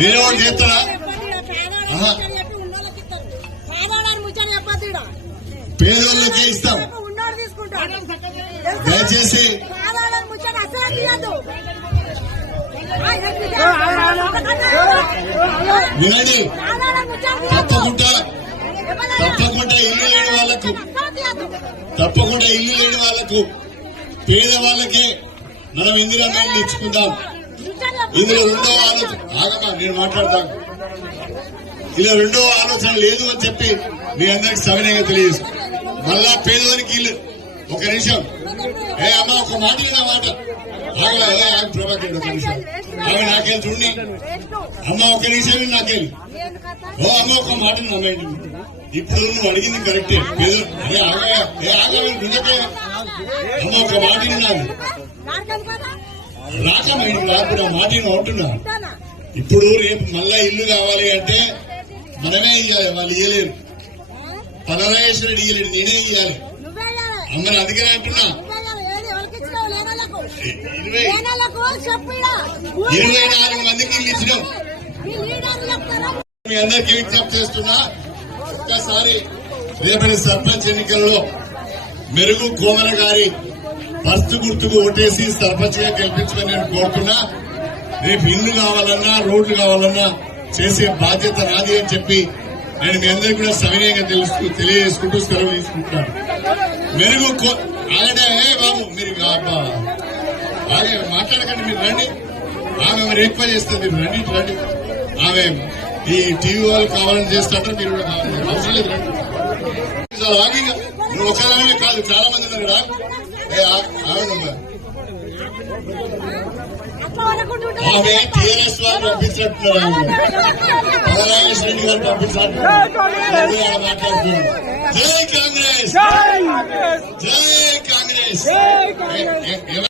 నేనే ఒకటి చేస్తారా? ఆహా. పేదోళ్ళకే ఇస్తాం. దయచేసి. వినండి. తప్పకుండా. తప్పకుండా ఇల్లు లేని వాళ్ళకు తప్పకుండా ఇల్లు లేని వాళ్ళకే. మనం ఇందిరా మేలు ఇచ్చుకుందాం ఇందులో రెండో ఆలోచన ఆగమా నేను మాట్లాడతాను. ఇలా రెండో ఆలోచన లేదు అని చెప్పి మీ అందరికి సవినయంగా తెలియజేసు మళ్ళా పేదవారికి ఇల్లు. ఒక నిమిషం. ఏ అమ్మ ఒక మాట నా మాట. ఆగలే ఏ ఆగు ప్రభాకర్ ఒక నిమిషం. ఆగ నాకేం చూడండి. అమ్మ ఒక నిమిషం నాకేం. ఓ అమ్మ ఒక మాట అమ్మ ఇప్పుడు నువ్వు అడిగింది కరెక్టే. పేద ఏ ఆగ ఏ ఆగ గుంజకే అమ్మ ఒక మాట విన్నాను రాక కాకుండా రాకుండా మాట ఇప్పుడు రేపు మళ్ళా ఇల్లు కావాలి అంటే మనమే ఇవ్వాలి వాళ్ళు ఇయ్యలేరు. పనరాజేశ్వరుడు ఇయ్యలేడు నేనే ఇయ్యాలి. అందరూ అందుకనే అంటున్నా. ఇరవై ఇరవై నాలుగు మందికి ఇల్లు ఇచ్చినాం. మీ అందరికీ విజ్ఞప్తి చేస్తున్నా ఒక్కసారి రేపటి సర్పంచ్ ఎన్నికల్లో మెరుగు కోమల గారి బస్తు గుర్తుకు ఓటేసి సర్పంచ్గా గెలిపించమని నేను కోరుతున్నా. రేపు ఇల్లు కావాలన్నా రోడ్లు కావాలన్నా చేసే బాధ్యత నాది అని చెప్పి నేను మీ అందరికీ కూడా సవినయంగా తెలుసు తెలియజేసుకుంటూ సెలవు తీసుకుంటున్నాను. మెరుగు కో- బాబు మీరు ఆమె ఆగే మాట్లాడకండి మీరు రండి. ఆమె మరి ఎక్కువ చేస్తుంది మీరు రండి రండి. ఆమె ఈ టీవీ వాళ్ళు కావాలని చేస్తాంటారు మీరు కూడా కావాలి అవసరం లేదు రండి. నువ్వు ఒకదానివే కాదు చాలా మంది ఉన్నారు. ఆమె టీఆర్ఎస్ వారు పంపించినట్టున్నారు నారాయణ శ్రేణి గారు పంపించినట్టున్నారు. మాట్లాడుతున్నారు జై కాంగ్రెస్. జై కాంగ్రెస్.